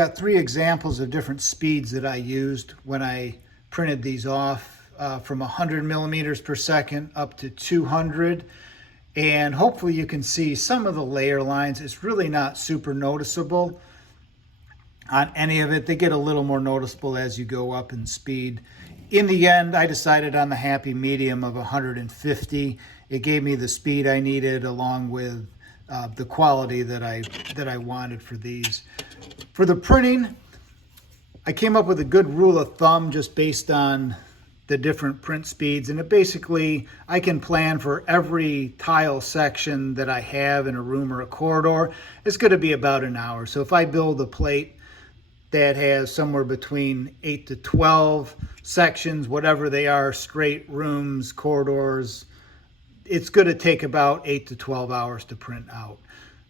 Got three examples of different speeds that I used when I printed these off, from 100 millimeters per second up to 200. And hopefully you can see some of the layer lines. It's really not super noticeable on any of it. They get a little more noticeable as you go up in speed. In the end, I decided on the happy medium of 150. It gave me the speed I needed along with the quality that I wanted for these. For the printing, I came up with a good rule of thumb just based on the different print speeds. And it basically, I can plan for every tile section that I have in a room or a corridor. It's going to be about an hour. So if I build a plate that has somewhere between 8 to 12 sections, whatever they are, straight rooms, corridors, it's going to take about 8 to 12 hours to print out.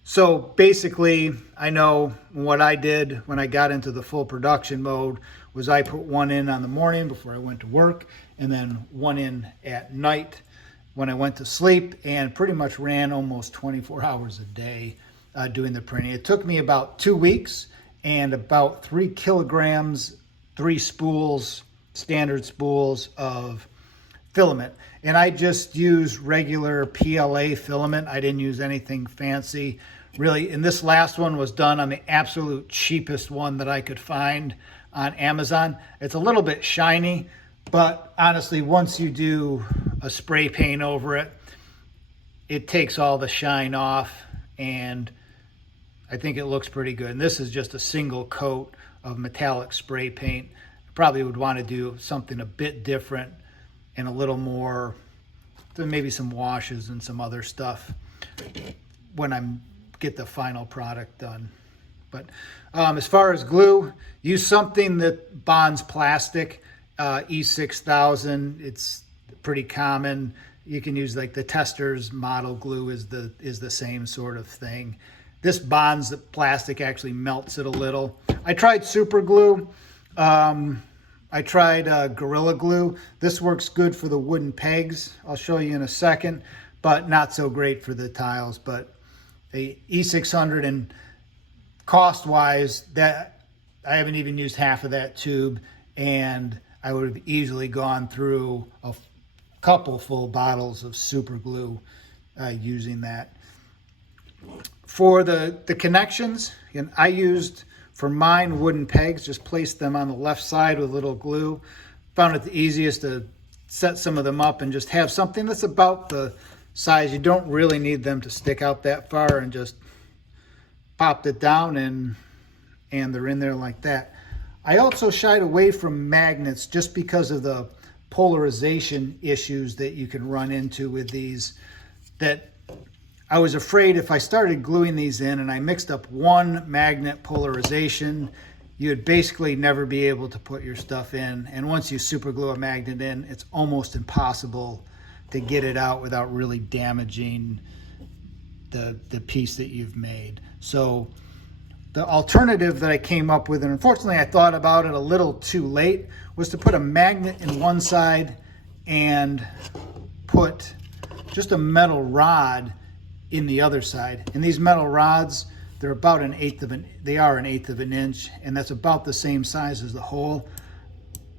So basically, I know what I did when I got into the full production mode was I put one in on the morning before I went to work, and then one in at night when I went to sleep, and pretty much ran almost 24 hours a day doing the printing. It took me about 2 weeks and about 3 kilograms, 3 spools, standard spools of filament. And I just used regular PLA filament. I didn't use anything fancy. Really, and this last one was done on the absolute cheapest one that I could find on Amazon. It's a little bit shiny, but honestly, once you do a spray paint over it, it takes all the shine off, and I think it looks pretty good. And this is just a single coat of metallic spray paint. I probably would want to do something a bit different and a little more, maybe some washes and some other stuff when I'm get the final product done. But as far as glue, use something that bonds plastic. E6000, it's pretty common. You can use like the Tester's model glue is the same sort of thing. This bonds the plastic, actually melts it a little. I tried super glue. I tried Gorilla Glue. This works good for the wooden pegs. I'll show you in a second, but not so great for the tiles. But the E600, and cost-wise, that I haven't even used half of that tube, and I would have easily gone through a couple full bottles of super glue using that. For the connections, and I used for mine wooden pegs, just placed them on the left side with a little glue. Found it the easiest to set some of them up and just have something that's about the size. You don't really need them to stick out that far, and just popped it down and they're in there like that. I also shied away from magnets just because of the polarization issues that you can run into with these, that I was afraid if I started gluing these in and I mixed up one magnet polarization, you'd basically never be able to put your stuff in. And once you super glue a magnet in, it's almost impossible to get it out without really damaging the piece that you've made. So the alternative that I came up with, and unfortunately I thought about it a little too late, was to put a magnet in one side and put just a metal rod in the other side. And these metal rods, they're about an eighth of an inch, and that's about the same size as the hole.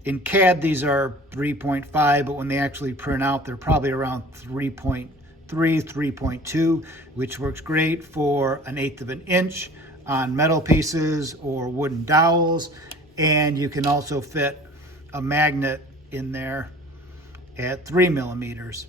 In CAD, these are 3.5, but when they actually print out, they're probably around 3.3, 3.2, which works great for an eighth of an inch on metal pieces or wooden dowels. And you can also fit a magnet in there at 3 millimeters.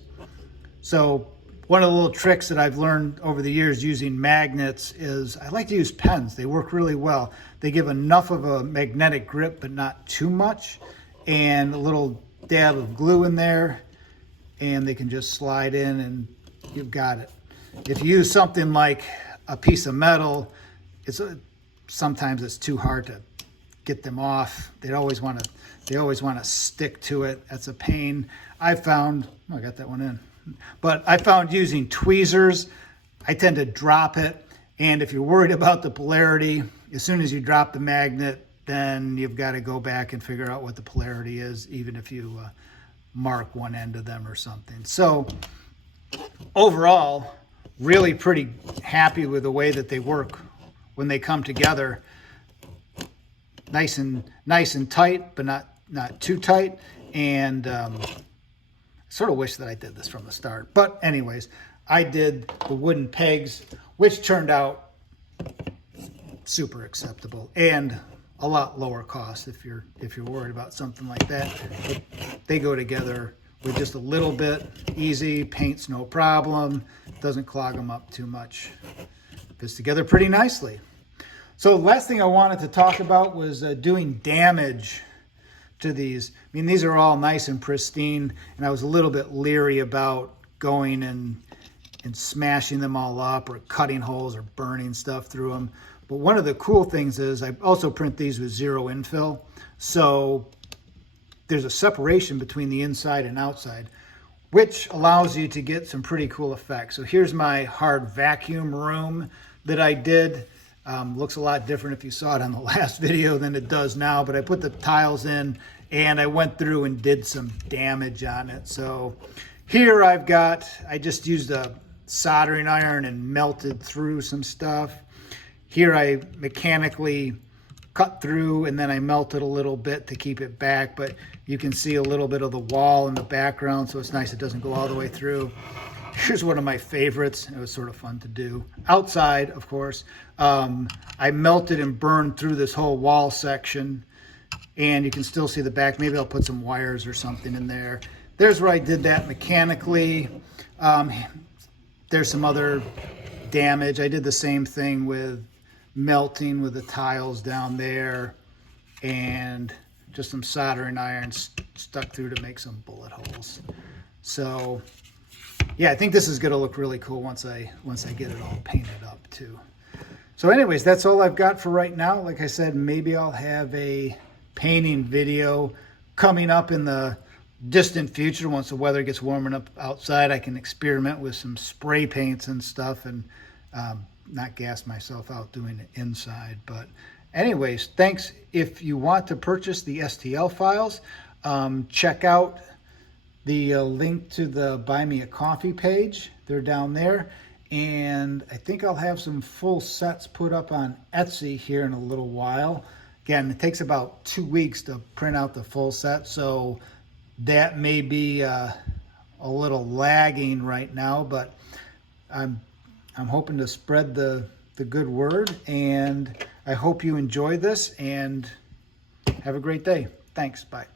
So one of the little tricks that I've learned over the years using magnets is I like to use pens. They work really well. They give enough of a magnetic grip, but not too much. And a little dab of glue in there, and they can just slide in and you've got it. If you use something like a piece of metal, sometimes it's too hard to get them off. They always want to stick to it. That's a pain. I found, I got that one in. But I found using tweezers, I tend to drop it. And if you're worried about the polarity, as soon as you drop the magnet, then you've got to go back and figure out what the polarity is, even if you mark one end of them or something. So overall, really pretty happy with the way that they work when they come together. nice and tight, but not too tight. And sort of wish that I did this from the start. But anyways, I did the wooden pegs, which turned out super acceptable and a lot lower cost if you're worried about something like that. But they go together with just a little bit. Easy, paint's no problem, doesn't clog them up too much. Fits together pretty nicely. So the last thing I wanted to talk about was doing damage to these. I mean, these are all nice and pristine, and I was a little bit leery about going and smashing them all up or cutting holes or burning stuff through them. But one of the cool things is I also print these with zero infill. So there's a separation between the inside and outside, which allows you to get some pretty cool effects. So here's my hard vacuum room that I did. Looks a lot different if you saw it on the last video than it does now, but I put the tiles in and I went through and did some damage on it. So here I just used a soldering iron and melted through some stuff. Here I mechanically cut through and then I melted a little bit to keep it back, but you can see a little bit of the wall in the background, so it's nice it doesn't go all the way through. Here's one of my favorites. It was sort of fun to do. Outside, of course, I melted and burned through this whole wall section, and you can still see the back. Maybe I'll put some wires or something in there. There's where I did that mechanically. There's some other damage. I did the same thing with melting with the tiles down there, and just some soldering iron stuck through to make some bullet holes. So yeah, I think this is going to look really cool once I get it all painted up too. So anyways, that's all I've got for right now. Like I said, maybe I'll have a painting video coming up in the distant future. Once the weather gets warming up outside, I can experiment with some spray paints and stuff and not gas myself out doing it inside. But anyways, thanks. If you want to purchase the STL files, check out the link to the Buy Me a Coffee page. They're down there. And I think I'll have some full sets put up on Etsy here in a little while. Again, it takes about 2 weeks to print out the full set, so that may be a little lagging right now, but I'm hoping to spread the good word, and I hope you enjoy this and have a great day. Thanks. Bye.